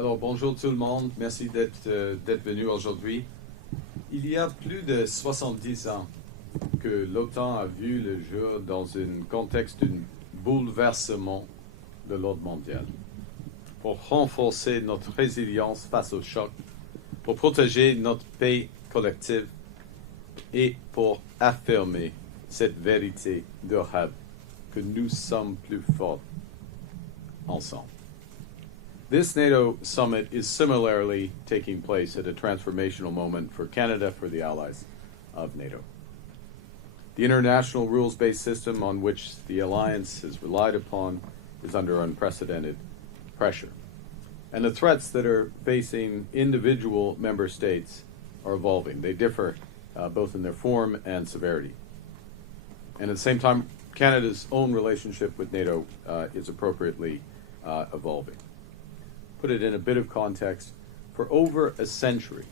Alors, bonjour tout le monde. Merci d'être venu aujourd'hui. Il y a plus de 70 ans que l'OTAN a vu le jour dans un contexte d'un bouleversement de l'ordre mondial. Pour renforcer notre résilience face au choc, pour protéger notre paix collective et pour affirmer cette vérité durable que nous sommes plus forts ensemble. This NATO summit is similarly taking place at a transformational moment for Canada, for the allies of NATO. The international rules-based system on which the alliance has relied upon is under unprecedented pressure. And the threats that are facing individual member states are evolving. They differ both in their form and severity. And at the same time, Canada's own relationship with NATO is appropriately evolving. Put it in a bit of context, for over a century,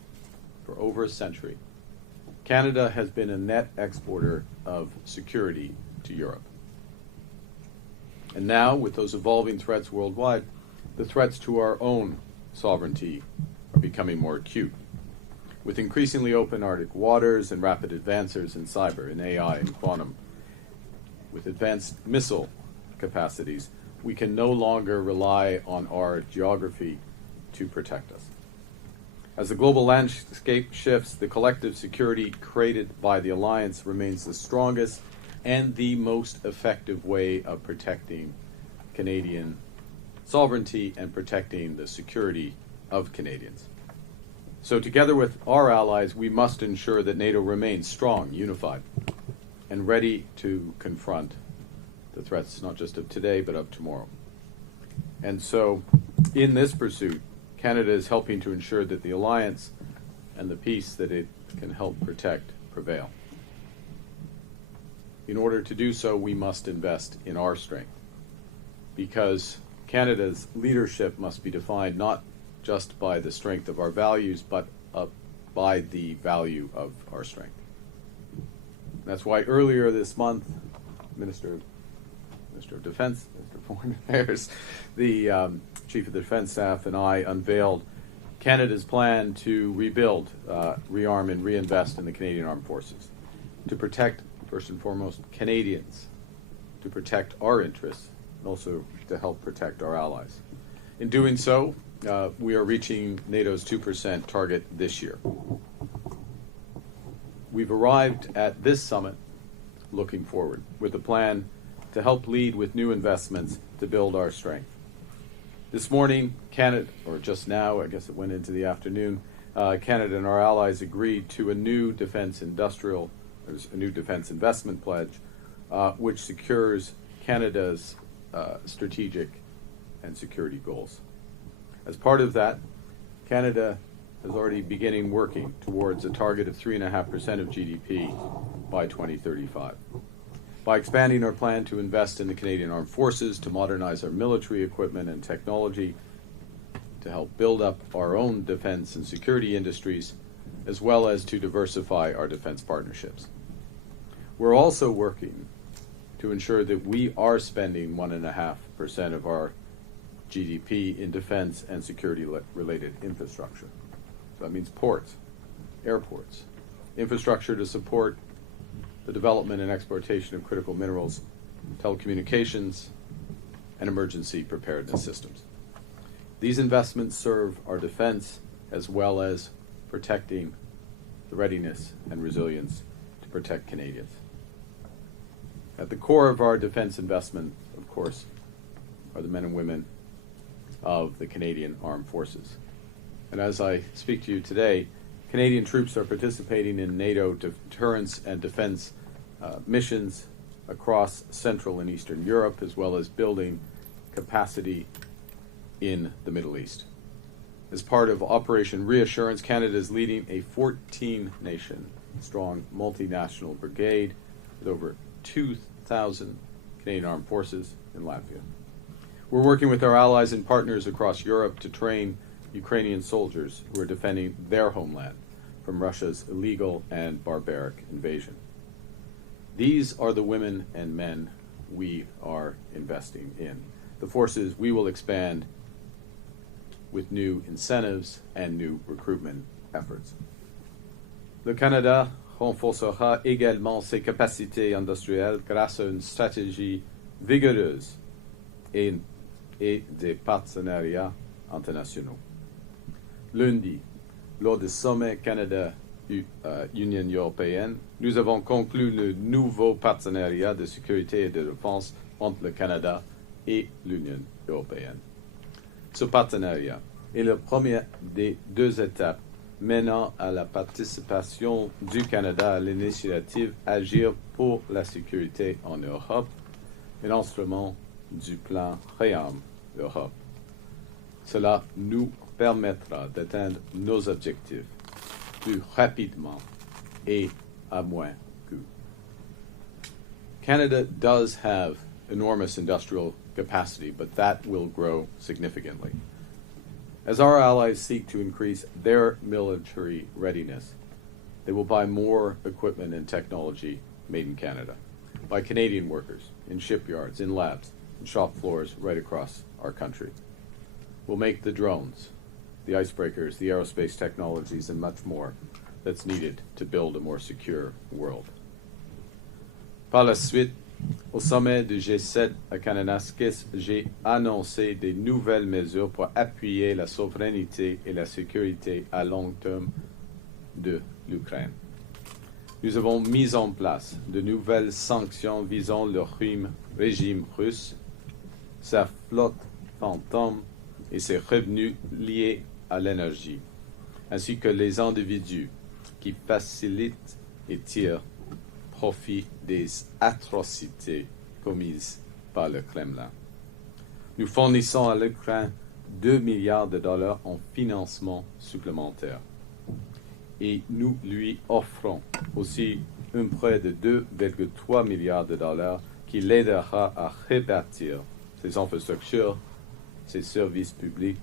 Canada has been a net exporter of security to Europe. And now, with those evolving threats worldwide, the threats to our own sovereignty are becoming more acute. With increasingly open Arctic waters and rapid advances in cyber, in AI, and quantum, with advanced missile capacities, we can no longer rely on our geography to protect us. As the global landscape shifts, the collective security created by the alliance remains the strongest and the most effective way of protecting Canadian sovereignty and protecting the security of Canadians. So together with our allies, we must ensure that NATO remains strong, unified, and ready to confront the threats not just of today, but of tomorrow. And so, in this pursuit, Canada is helping to ensure that the alliance and the peace that it can help protect prevail. In order to do so, we must invest in our strength, because Canada's leadership must be defined not just by the strength of our values, but by the value of our strength. That's why earlier this month, Minister of Defense, Minister of Foreign Affairs, the Chief of the Defense Staff, and I unveiled Canada's plan to rebuild, rearm, and reinvest in the Canadian Armed Forces to protect, first and foremost, Canadians, to protect our interests, and also to help protect our allies. In doing so, we are reaching NATO's 2% target this year. We've arrived at this summit looking forward with a plan to help lead with new investments to build our strength. This morning, Canada, or just now, I guess it went into the afternoon, Canada and our allies agreed to a new defense investment pledge, which secures Canada's strategic and security goals. As part of that, Canada is already beginning working towards a target of 3.5% of GDP by 2035. By expanding our plan to invest in the Canadian Armed Forces, to modernize our military equipment and technology, to help build up our own defense and security industries, as well as to diversify our defense partnerships. We're also working to ensure that we are spending 1.5% of our GDP in defense and security-related infrastructure. So that means ports, airports, infrastructure to support the development and exportation of critical minerals, telecommunications, and emergency preparedness systems. These investments serve our defense as well as protecting the readiness and resilience to protect Canadians. At the core of our defense investment, of course, are the men and women of the Canadian Armed Forces. And as I speak to you today, Canadian troops are participating in NATO deterrence and defense missions across Central and Eastern Europe, as well as building capacity in the Middle East. As part of Operation Reassurance, Canada is leading a 14-nation strong multinational brigade with over 2,000 Canadian Armed Forces in Latvia. We're working with our allies and partners across Europe to train Ukrainian soldiers who are defending their homeland from Russia's illegal and barbaric invasion. These are the women and men we are investing in. The forces we will expand with new incentives and new recruitment efforts. Le Canada renforcera également ses capacités industrielles grâce à une stratégie vigoureuse et des partenariats internationaux. Lundi, lors du sommet Canada-Union européenne, nous avons conclu le nouveau partenariat de sécurité et de défense entre le Canada et l'Union européenne. Ce partenariat est la première des deux étapes menant à la participation du Canada à l'initiative Agir pour la sécurité en Europe, un instrument du plan Réarme Europe. Cela nous permettra d'atteindre nos objectifs plus rapidement et à moins coût. Canada does have enormous industrial capacity, but that will grow significantly. As our allies seek to increase their military readiness, they will buy more equipment and technology made in Canada by Canadian workers, in shipyards, in labs, and shop floors right across our country. We'll make the drones, the icebreakers, the aerospace technologies, and much more that's needed to build a more secure world. Par la suite, au sommet du G7 à Kananaskis, j'ai annoncé des nouvelles mesures pour appuyer la souveraineté et la sécurité à long terme de l'Ukraine. Nous avons mis en place de nouvelles sanctions visant le régime russe, sa flotte fantôme et ses revenus liés à l'énergie, ainsi que les individus qui facilitent et tirent profit des atrocités commises par le Kremlin. Nous fournissons à l'Ukraine 2 milliards de dollars en financement supplémentaire et nous lui offrons aussi un prêt de 2,3 milliards de dollars qui l'aidera à rebâtir ses infrastructures, ses services publics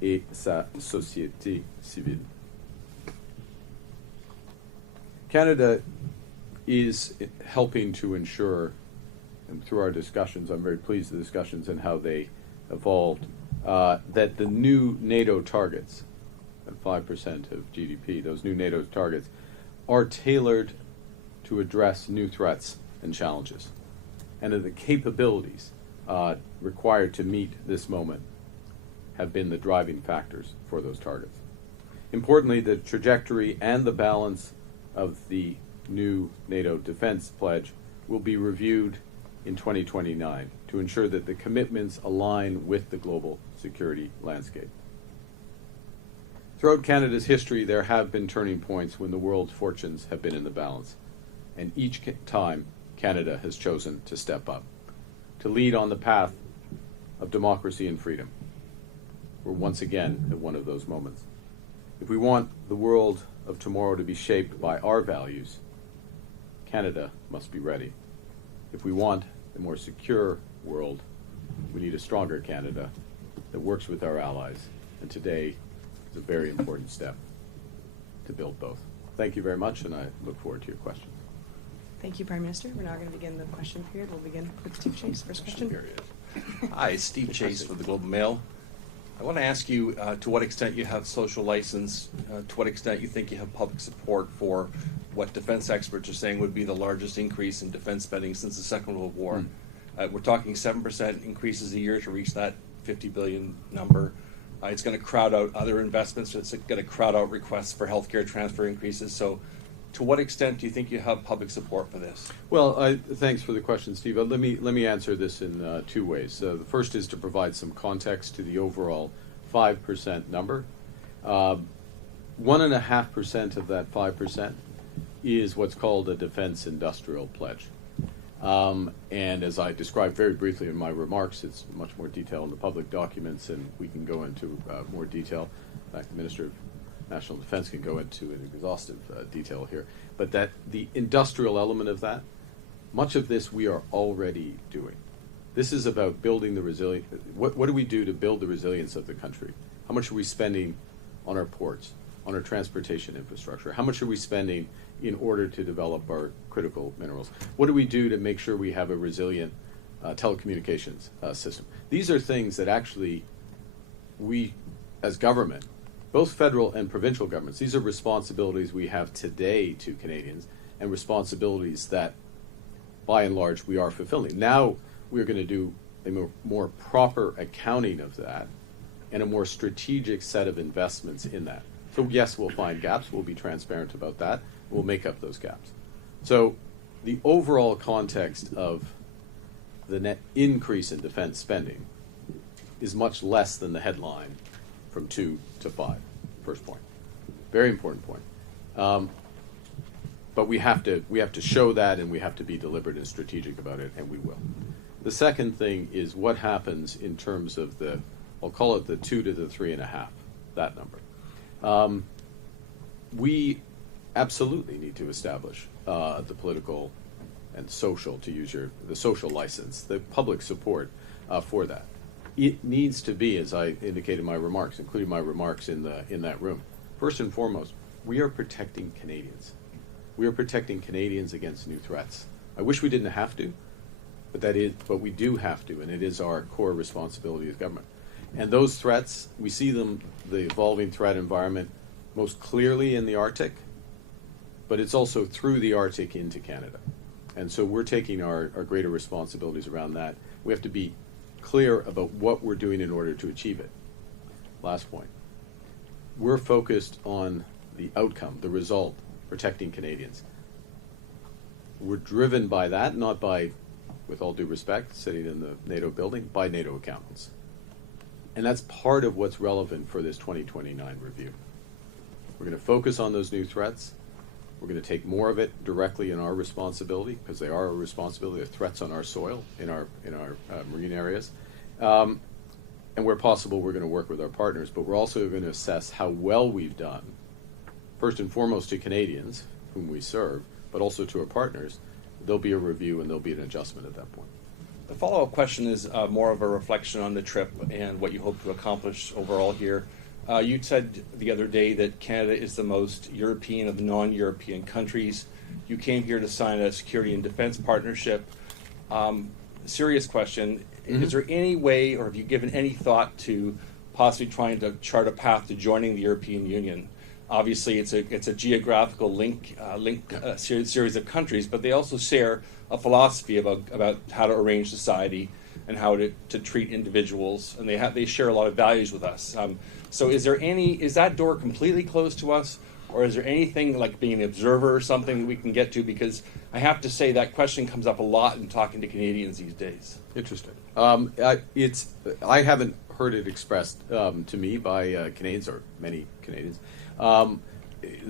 et sa société civile. Canada is helping to ensure, and through our discussions, I'm very pleased with the discussions and how they evolved, that the new NATO targets, at 5% of GDP, those new NATO targets, are tailored to address new threats and challenges, and that the capabilities required to meet this moment have been the driving factors for those targets. Importantly, the trajectory and the balance of the new NATO defense pledge will be reviewed in 2029 to ensure that the commitments align with the global security landscape. Throughout Canada's history, there have been turning points when the world's fortunes have been in the balance, and each time Canada has chosen to step up, to lead on the path of democracy and freedom. We're once again at one of those moments. If we want the world of tomorrow to be shaped by our values, Canada must be ready. If we want a more secure world, we need a stronger Canada that works with our allies, and today is a very important step to build both. Thank you very much, and I look forward to your questions. Thank you, Prime Minister. We're now going to begin the question period. We'll begin with Steve Chase. First question. Hi, Steve Chase with the Globe and Mail. I want to ask you to what extent you have social license, to what extent you think you have public support for what defense experts are saying would be the largest increase in defense spending since the Second World War. We're talking 7% increases a year to reach that $50 billion number. It's going to crowd out other investments. It's going to crowd out requests for healthcare transfer increases. So to what extent do you think you have public support for this? Well, thanks for the question, Steve. Let me answer this in two ways. The first is to provide some context to the overall 5% number. 1.5% of that 5% is what's called a defense industrial pledge. And as I described very briefly in my remarks, it's much more detail in the public documents, and we can go into more detail. In fact, the Minister of National Defense can go into an exhaustive detail here. But that the industrial element of that, much of this we are already doing. This is about building the resilience. What do we do to build the resilience of the country? How much are we spending on our ports, on our transportation infrastructure? How much are we spending in order to develop our critical minerals? What do we do to make sure we have a resilient telecommunications system? These are things that actually we as government, both federal and provincial governments, these are responsibilities we have today to Canadians and responsibilities that, by and large, we are fulfilling. Now we're going to do a more proper accounting of that and a more strategic set of investments in that. So yes, we'll find gaps. We'll be transparent about that. We'll make up those gaps. So the overall context of the net increase in defense spending is much less than the headline from 2 to 5. First point. Very important point. But we have to show that, and we have to be deliberate and strategic about it, and we will. The second thing is what happens in terms of the, I'll call it the 2 to the 3.5, that number. We absolutely need to establish the political and social, to use the social license, the public support for that. It needs to be, as I indicated in my remarks, including my remarks in that room. First and foremost, we are protecting Canadians. We are protecting Canadians against new threats. I wish we didn't have to, but we do have to, and it is our core responsibility as government. And those threats, we see them, the evolving threat environment, most clearly in the Arctic, but it's also through the Arctic into Canada. And so we're taking our greater responsibilities around that. We have to be clear about what we're doing in order to achieve it. Last point. We're focused on the outcome, the result, protecting Canadians. We're driven by that, not by, with all due respect, sitting in the NATO building, by NATO accountants. And that's part of what's relevant for this 2029 review. We're going to focus on those new threats. We're going to take more of it directly in our responsibility, because they are a responsibility of threats on our soil, in our marine areas. And where possible, we're going to work with our partners, but we're also going to assess how well we've done, first and foremost to Canadians, whom we serve, but also to our partners. There'll be a review and there'll be an adjustment at that point. The follow-up question is more of a reflection on the trip and what you hope to accomplish overall here. You said the other day that Canada is the most European of the non-European countries. You came here to sign a security and defense partnership. Serious question. Mm-hmm. Is there any way, or have you given any thought to possibly trying to chart a path to joining the European Union? Obviously, it's a geographical series of countries, but they also share a philosophy about how to arrange society and how to treat individuals, and they share a lot of values with us. So is that door completely closed to us, or is there anything like being an observer or something that we can get to? Because I have to say that question comes up a lot in talking to Canadians these days. Interesting. I haven't heard it expressed to me by Canadians, or many Canadians.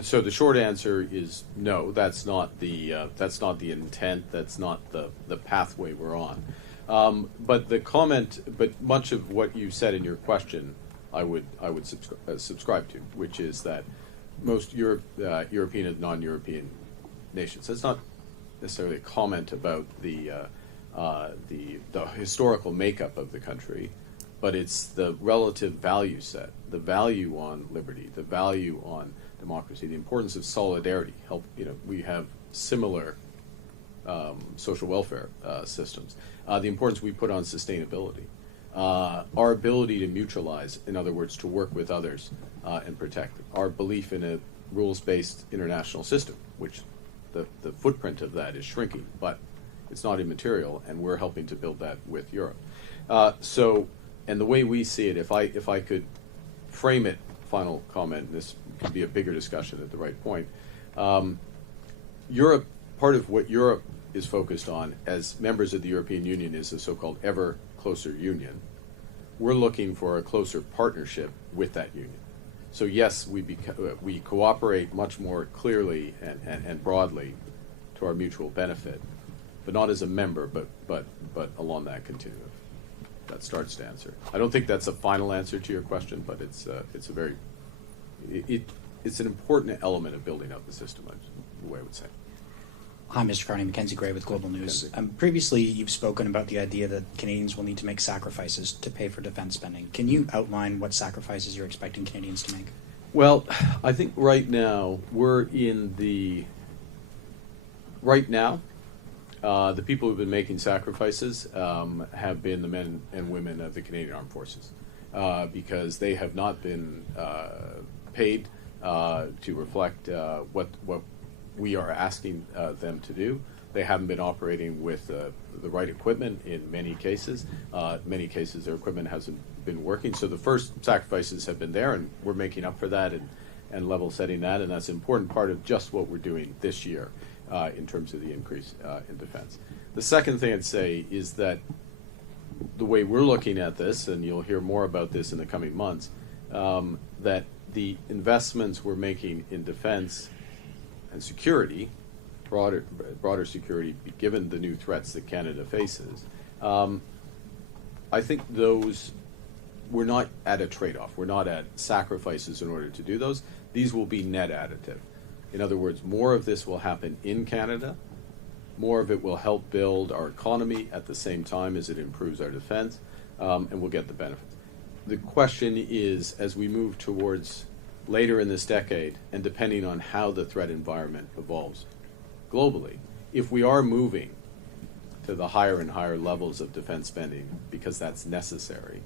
So the short answer is no. That's not the intent. That's not the pathway we're on. But much of what you said in your question, I would subscribe to, which is that most European and non-European nations. That's not necessarily a comment about the historical makeup of the country, but it's the relative value set, the value on liberty, the value on democracy, the importance of solidarity. We have similar social welfare systems. The importance we put on sustainability, our ability to mutualize, in other words, to work with others and protect, our belief in a rules-based international system, which the footprint of that is shrinking, but it's not immaterial, and we're helping to build that with Europe. And the way we see it, if I could frame it, final comment, this could be a bigger discussion at the right point. Europe, part of what Europe is focused on as members of the European Union is a so-called ever closer union. We're looking for a closer partnership with that union. So yes, we cooperate much more clearly and broadly to our mutual benefit, but not as a member, but along that continuum. That starts to answer. I don't think that's a final answer to your question, but it's an important element of building up the system, the way I would say. Hi, Mr. Carney. Mackenzie Gray with Global News. Previously, you've spoken about the idea that Canadians will need to make sacrifices to pay for defense spending. Can you outline what sacrifices you're expecting Canadians to make? Well, I think right now, the people who've been making sacrifices have been the men and women of the Canadian Armed Forces. because they have not been paid to reflect what we are asking them to do. They haven't been operating with the right equipment in many cases. Many cases their equipment hasn't been working. So the first sacrifices have been there, and we're making up for that and level setting that, and that's an important part of just what we're doing this year in terms of the increase in defense. The second thing I'd say is that the way we're looking at this, and you'll hear more about this in the coming months, that the investments we're making in defense and security, broader security, given the new threats that Canada faces, I think those, we're not at a trade-off. We're not at sacrifices in order to do those. These will be net additive. In other words, more of this will happen in Canada. More of it will help build our economy at the same time as it improves our defense, and we'll get the benefits. The question is, as we move towards later in this decade, and depending on how the threat environment evolves globally, if we are moving to the higher and higher levels of defense spending because that's necessary,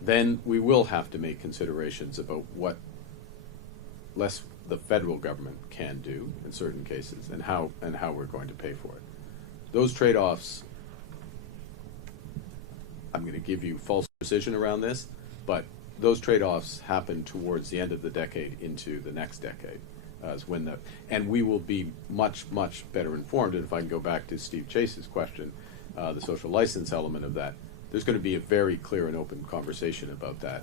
then we will have to make considerations about what less the federal government can do in certain cases and how we're going to pay for it. Those trade-offs, I'm going to give you false precision around this, but those trade-offs happen towards the end of the decade into the next decade, and we will be much, much better informed. And if I can go back to Steve Chase's question, the social license element of that, there's going to be a very clear and open conversation about that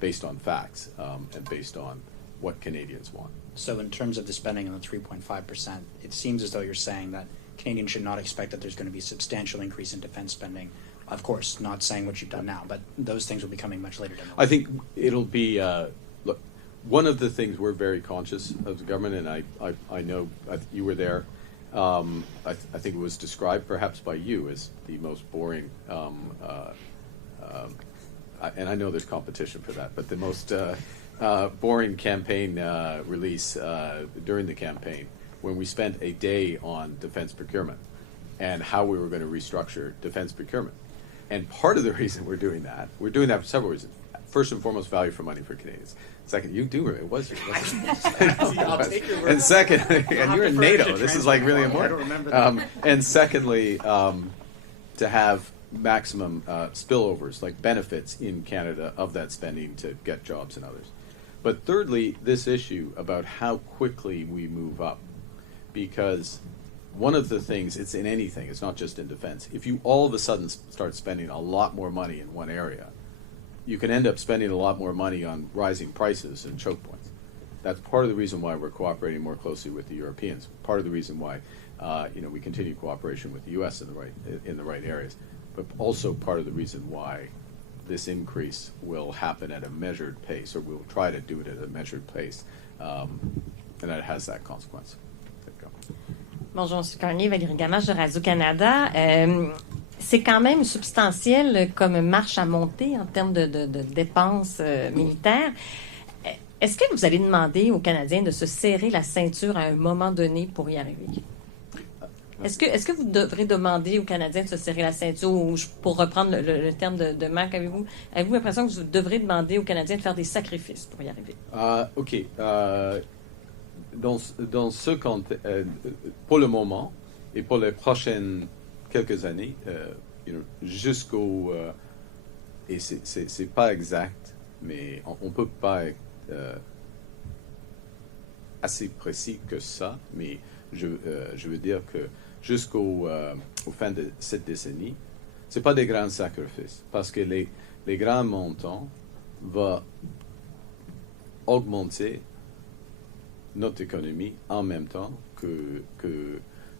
based on facts and based on what Canadians want. So in terms of the spending on the 3.5%, it seems as though you're saying that Canadians should not expect that there's going to be a substantial increase in defense spending. Of course, not saying what you've done now, but those things will be coming much later down the line. I think it'll be, look, one of the things we're very conscious of the government, and I know you were there, I think it was described perhaps by you as the most boring, and I know there's competition for that, but the most boring campaign release during the campaign, when we spent a day on defense procurement and how we were going to restructure defense procurement. And part of the reason we're doing that for several reasons. First and foremost, value for money for Canadians. Second, you do, it was you. I'll take your word. And second, and you're in NATO. This is like really important. I don't remember that. And secondly, to have maximum spillovers, like benefits in Canada of that spending to get jobs and others. But thirdly, this issue about how quickly we move up, because one of the things, it's in anything, it's not just in defense, if you all of a sudden start spending a lot more money in one area, you can end up spending a lot more money on rising prices and choke points. That's part of the reason why we're cooperating more closely with the Europeans, part of the reason why we continue cooperation with the U.S. in the right areas, but also part of the reason why this increase will happen at a measured pace, or we'll try to do it at a measured pace, and that has that consequence. There you go. Bonjour, M. Carney, Valérie Gamache de Radio-Canada. C'est quand même substantiel comme marche à monter en termes de dépenses militaires. Est-ce que vous allez demander aux Canadiens de se serrer la ceinture à un moment donné pour y arriver? Est-ce que vous devrez demander aux Canadiens de se serrer la ceinture, ou pour reprendre le terme de Marc, avez-vous l'impression que vous devrez demander aux Canadiens de faire des sacrifices pour y arriver? OK. Dans ce contexte, pour le moment et pour les prochaines quelques années, jusqu'au et c'est pas exact, mais on peut pas être assez précis que ça, mais je veux dire que jusqu'au fin de cette décennie, c'est pas des grands sacrifices, parce que les grands montants vont augmenter notre économie en même temps que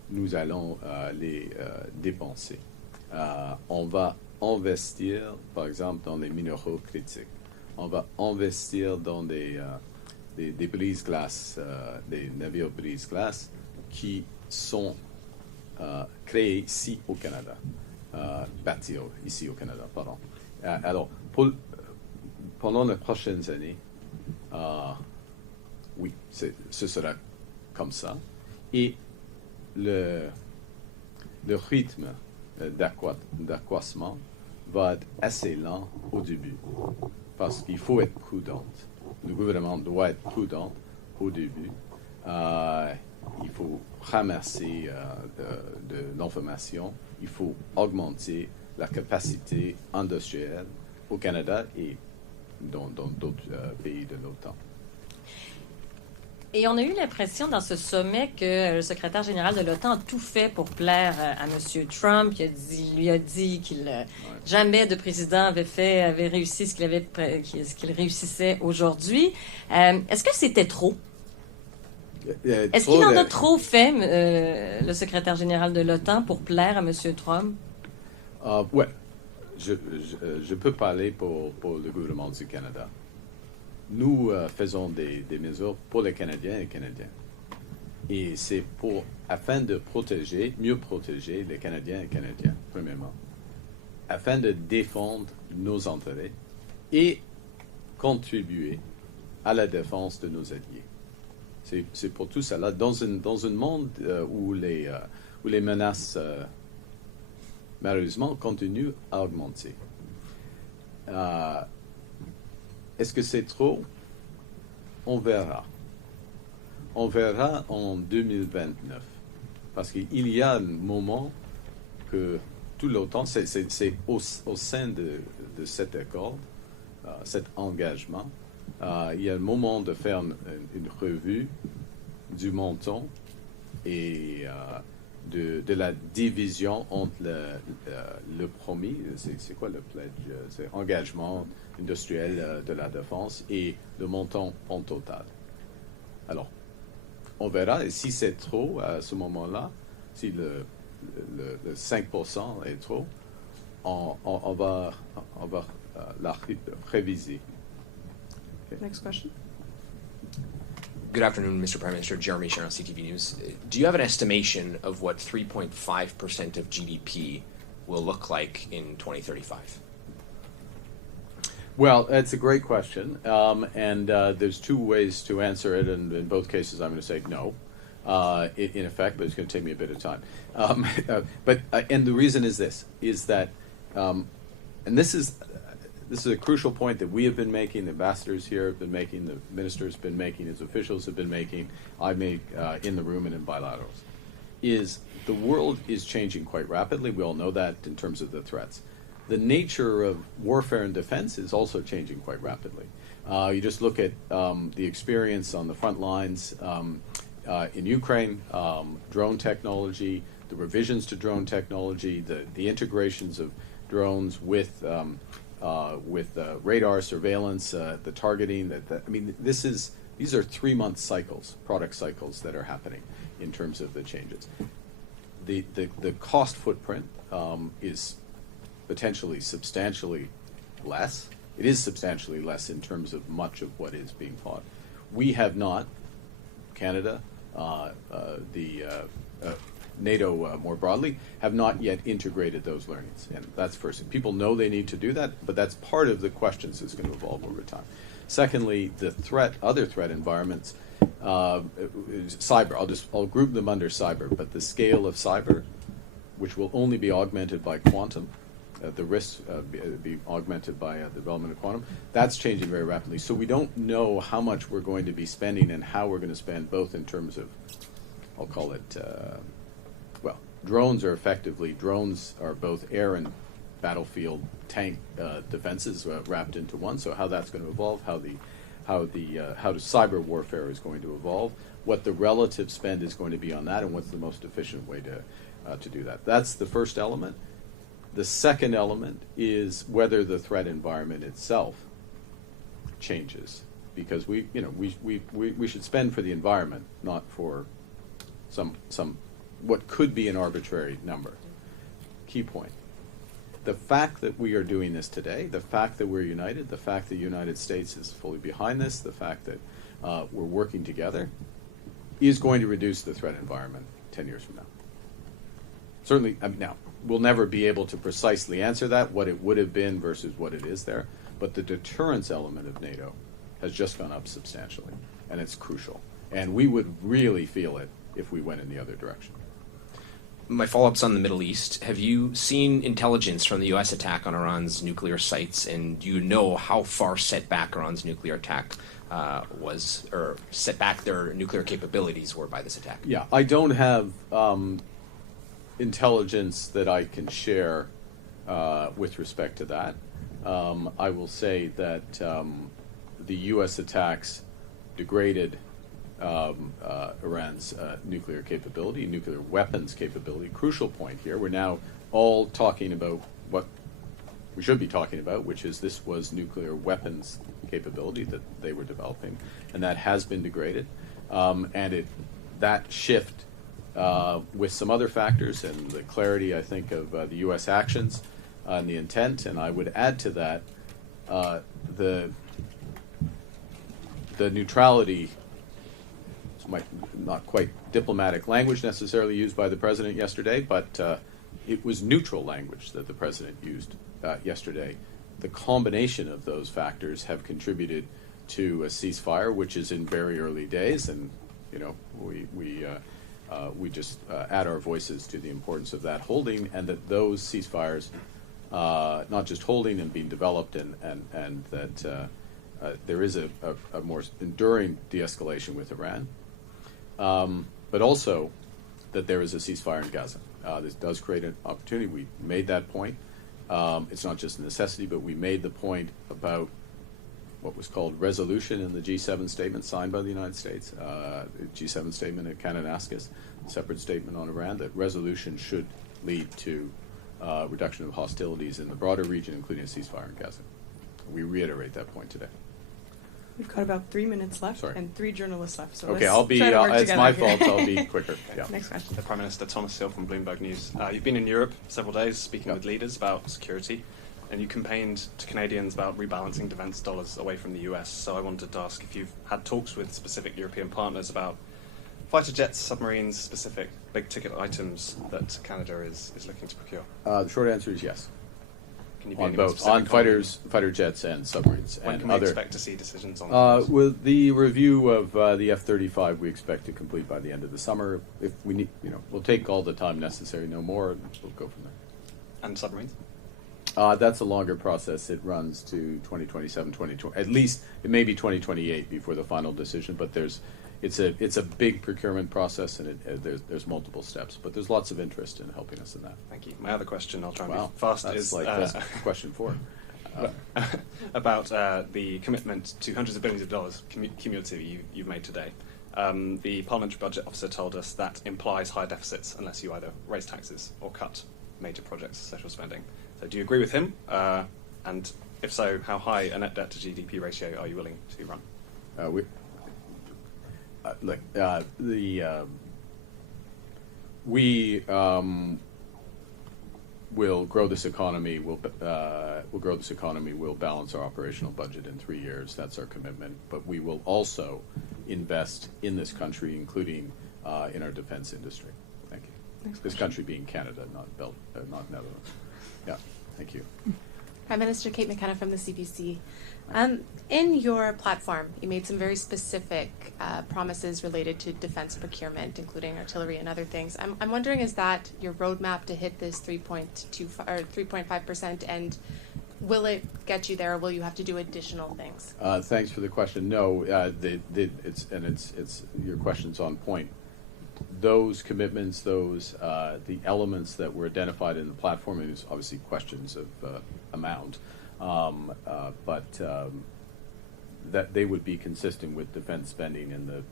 nous allons les dépenser. On va investir, par exemple, dans les minéraux critiques. On va investir dans des brise-glaces, des navires brise-glaces qui sont créés ici au Canada, bâtis ici au Canada, pardon. Alors, pendant les prochaines années, oui, ce sera comme ça. Et le rythme d'accroissement va être assez lent au début, parce qu'il faut être prudent. Le gouvernement doit être prudent au début. Il faut ramasser de l'information, il faut augmenter la capacité industrielle au Canada et dans d'autres pays de l'OTAN. Et on a eu l'impression dans ce sommet que le secrétaire général de l'OTAN a tout fait pour plaire à M. Trump. Il lui a dit qu'il jamais de président avait réussi ce qu'il réussissait aujourd'hui. Est-ce que c'était trop? Est-ce qu'il en a trop fait, le secrétaire général de l'OTAN, pour plaire à M. Trump? Ouais, je peux parler pour le gouvernement du Canada. Nous faisons des mesures pour les Canadiens et Canadiens. Et c'est afin de mieux protéger les Canadiens et Canadiens, premièrement, afin de défendre nos intérêts et contribuer à la défense de nos alliés. C'est pour tout ça. Là, dans un monde où les menaces, malheureusement, continuent à augmenter. Est-ce que c'est trop? On verra. On verra en 2029. Parce qu'il y a un moment que tout l'OTAN, c'est au sein de cet accord, cet engagement, il y a un moment de faire une revue du montant et de la division entre le promis, c'est quoi le pledge? C'est engagement industriel de la défense et le montant en total. Alors, on verra, et si c'est trop à ce moment-là, si le 5% est trop, on va la réviser. Okay. Next question. Good afternoon, Mr. Prime Minister. Jeremy Sharon, CTV News. Do you have an estimation of what 3.5% of GDP will look like in 2035? Well, that's a great question, and there's two ways to answer it, and in both cases I'm going to say no, in effect, but it's going to take me a bit of time. And the reason is this, is that, and this is a crucial point that we have been making, the ambassadors here have been making, the ministers have been making, his officials have been making, I make in the room and in bilaterals, is the world is changing quite rapidly. We all know that in terms of the threats. The nature of warfare and defense is also changing quite rapidly. You just look at the experience on the front lines in Ukraine, drone technology, the revisions to drone technology, the integrations of drones with radar surveillance, the targeting. These are 3-month cycles, product cycles that are happening in terms of the changes. The cost footprint is potentially substantially less. It is substantially less in terms of much of what is being fought. We have not, Canada, NATO more broadly, have not yet integrated those learnings. And that's first. People know they need to do that, but that's part of the questions that's going to evolve over time. Secondly, the other threat environments, cyber, I'll group them under cyber, but the scale of cyber, which will only be augmented by quantum, the risks be augmented by the development of quantum, that's changing very rapidly. So we don't know how much we're going to be spending and how we're going to spend, both in terms of, I'll call it, drones are both air and battlefield tank defenses wrapped into one. So how that's going to evolve, how the cyber warfare is going to evolve, what the relative spend is going to be on that, and what's the most efficient way to do that. That's the first element. The second element is whether the threat environment itself changes, because we should spend for the environment, not for some what could be an arbitrary number. Key point. The fact that we are doing this today, the fact that we're united, the fact that the United States is fully behind this, the fact that we're working together, is going to reduce the threat environment 10 years from now. Certainly, now, we'll never be able to precisely answer that, what it would have been versus what it is there, but the deterrence element of NATO has just gone up substantially, and it's crucial. And we would really feel it if we went in the other direction. my follow-up's on the Middle East. Have you seen intelligence from the U.S. attack on Iran's nuclear sites, and do you know how far set back Iran's nuclear attack was, or set back their nuclear capabilities were by this attack? Yeah, I don't have intelligence that I can share with respect to that. I will say that the U.S. attacks degraded Iran's nuclear capability, nuclear weapons capability. Crucial point here. We're now all talking about what we should be talking about, which is this was nuclear weapons capability that they were developing, and that has been degraded. That shift with some other factors and the clarity, I think, of the U.S. actions and the intent, and I would add to that the neutrality. Might not quite diplomatic language necessarily used by the president yesterday, but it was neutral language that the president used yesterday. The combination of those factors have contributed to a ceasefire, which is in very early days, and we just add our voices to the importance of that holding, and that those ceasefires, not just holding and being developed, and that there is a more enduring de-escalation with Iran. But also that there is a ceasefire in Gaza. This does create an opportunity. We made that point. It's not just a necessity, but we made the point about what was called resolution in the G7 statement signed by the United States, G7 statement at Kananaskis, a separate statement on Iran, that resolution should lead to reduction of hostilities in the broader region, including a ceasefire in Gaza. We reiterate that point today. We've got about 3 minutes left. Sorry. And 3 journalists left. So Okay, let's I'll be. try to work It's together my here. fault. I'll be quicker. Yeah. Next question. The Prime Minister Thomas Hill from Bloomberg News. You've been in Europe several days speaking with leaders about security, and you campaigned to Canadians about rebalancing defence dollars away from the US. So I wanted to ask if you've had talks with specific European partners about fighter jets, submarines, specific big-ticket items that Canada is looking to procure. The short answer is yes. Can you be On any more both, specific on fighter jets and submarines. When and can we other, expect to see decisions on those? with the review of the F-35, we expect to complete by the end of the summer. If we need, we'll take all the time necessary, no more, and we'll go from there. And submarines? That's a longer process. It runs to 2027, 2020. At least it may be 2028 before the final decision. But it's a big procurement process, and there's multiple steps. But there's lots of interest in helping us in that. Thank you. My other question, I'll try and Wow, be fast, that's is that's question 4. about the commitment to hundreds of billions of dollars cumulatively you've made today. The Parliamentary Budget Officer told us that implies higher deficits unless you either raise taxes or cut major projects, social spending. So do you agree with him? And if so, how high a net debt to GDP ratio are you willing to run? We will grow this economy. We'll grow this economy. We'll balance our operational budget in 3 years. That's our commitment. But we will also invest in this country, including in our defense industry. Thank you. This country being Canada, not Netherlands. Yeah. Thank you. Prime Minister Kate McKenna from the CBC. In your platform, you made some very specific promises related to defense procurement, including artillery and other things. I'm wondering, is that your roadmap to hit this 3.5%, and will it get you there, or will you have to do additional things? Thanks for the question. No, it's your question's on point. Those commitments, the elements that were identified in the platform, and it's obviously questions of amount, but that they would be consistent with defense spending in the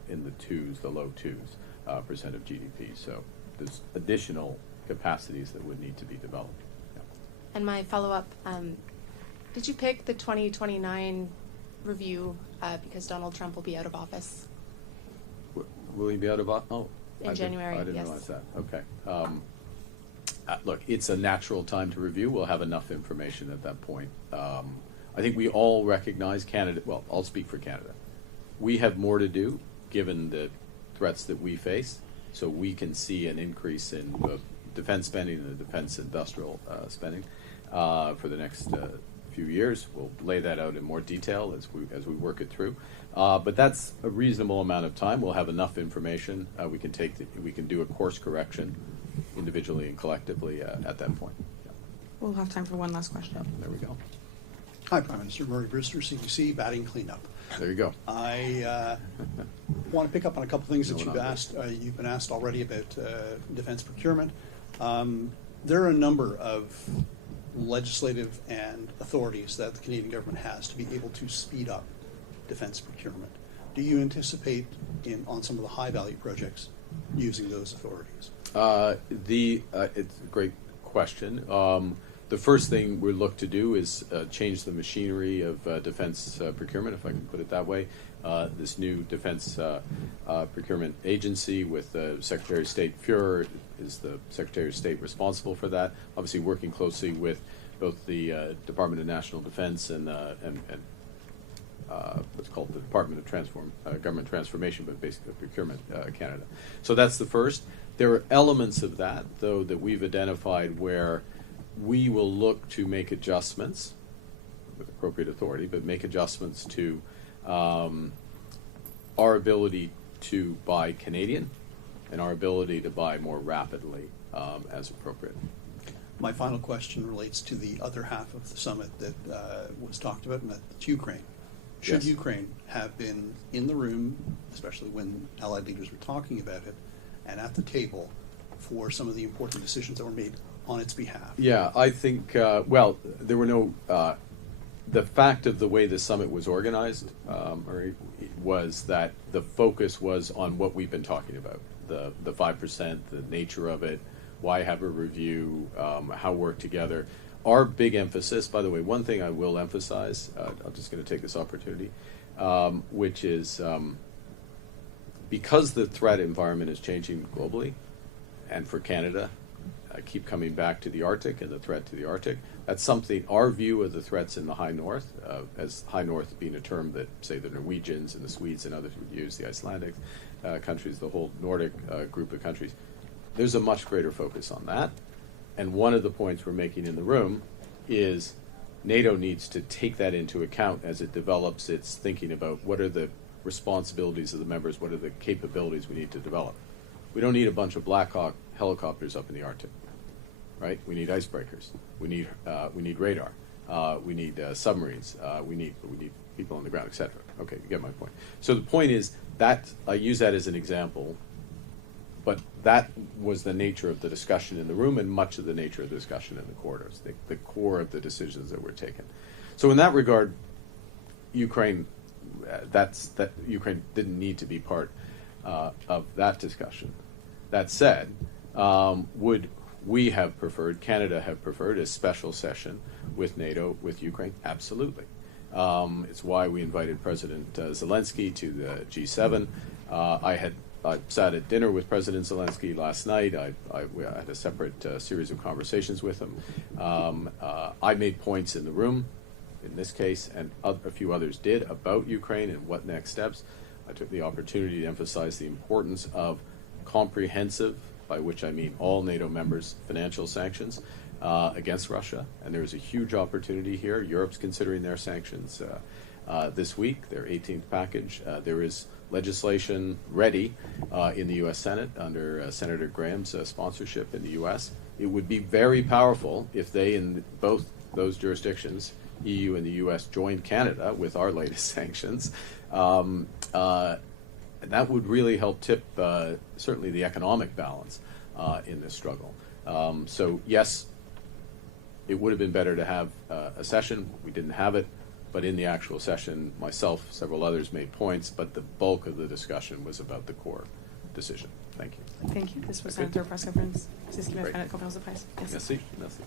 low twos percent of GDP. So there's additional capacities that would need to be developed. Yeah. And my follow-up, did you pick the 2029 review because Donald Trump will be out of office? Will he be out of office? Oh. In January, I didn't yes. realize that. Okay. Look, it's a natural time to review. We'll have enough information at that point. I think we all recognize Canada. Well, I'll speak for Canada. We have more to do given the threats that we face, so we can see an increase in both defense spending and the defense industrial spending for the next few years. We'll lay that out in more detail as we work it through. But that's a reasonable amount of time. We'll have enough information. We can do a course correction individually and collectively at that point. Yeah. We'll have time for one last question. There we go. Hi, Prime Minister. Murray Brewster, CBC, batting cleanup. There you go. I want to pick up on a couple things that No, you've not asked. You've been asked already about defense procurement. There are a number of legislative and authorities that the Canadian government has to be able to speed up defense procurement. Do you anticipate on some of the high-value projects using those authorities? It's a great question. The first thing we look to do is change the machinery of defense procurement, if I can put it that way. This new defense procurement agency with Secretary of State Fuhrer is the Secretary of State responsible for that. Obviously, working closely with both the Department of National Defense and what's called the Department of Government Transformation, but basically Procurement Canada. So that's the first. There are elements of that, though, that we've identified where we will look to make adjustments with appropriate authority, but make adjustments to our ability to buy Canadian and our ability to buy more rapidly as appropriate. My final question relates to the other half of the summit that was talked about, and that's Ukraine. Should Yes. Ukraine have been in the room, especially when Allied leaders were talking about it, and at the table for some of the important decisions that were made on its behalf? Yeah, I think, there were no, the fact of the way the summit was organized was that the focus was on what we've been talking about, the 5%, the nature of it, why have a review, how work together. Our big emphasis, by the way, one thing I will emphasize, I'm just going to take this opportunity, which is because the threat environment is changing globally, and for Canada, I keep coming back to the Arctic and the threat to the Arctic. That's something, our view of the threats in the High North, as High North being a term that, say, the Norwegians and the Swedes and others would use, the Icelandic countries, the whole Nordic group of countries, there's a much greater focus on that. And one of the points we're making in the room is NATO needs to take that into account as it develops its thinking about what are the responsibilities of the members, what are the capabilities we need to develop. We don't need a bunch of Black Hawk helicopters up in the Arctic, right? We need icebreakers. We need radar. We need submarines. We need people on the ground, etc. Okay, you get my point. So the point is that I use that as an example, but that was the nature of the discussion in the room and much of the nature of the discussion in the corridors, the core of the decisions that were taken. So in that regard, Ukraine, Ukraine didn't need to be part of that discussion. That said, would we have preferred, Canada have preferred, a special session with NATO, with Ukraine? Absolutely. It's why we invited President Zelensky to the G7. I sat at dinner with President Zelensky last night. We had a separate series of conversations with him. I made points in the room, in this case, and a few others did, about Ukraine and what next steps. I took the opportunity to emphasize the importance of comprehensive, by which I mean all NATO members, financial sanctions against Russia. And there is a huge opportunity here. Europe's considering their sanctions this week, their 18th package. There is legislation ready in the U.S. Senate under Senator Graham's sponsorship in the U.S. It would be very powerful if they, in both those jurisdictions, EU and the U.S., joined Canada with our latest sanctions. That would really help tip certainly the economic balance in this struggle. So yes, it would have been better to have a session. We didn't have it. But in the actual session, myself, several others made points, but the bulk of the discussion was about the core decision. Thank you. Thank you. This was Okay. Senator Press Conference. C'est ce qui va Great. faire la conférence de presse. Merci. Merci. Merci.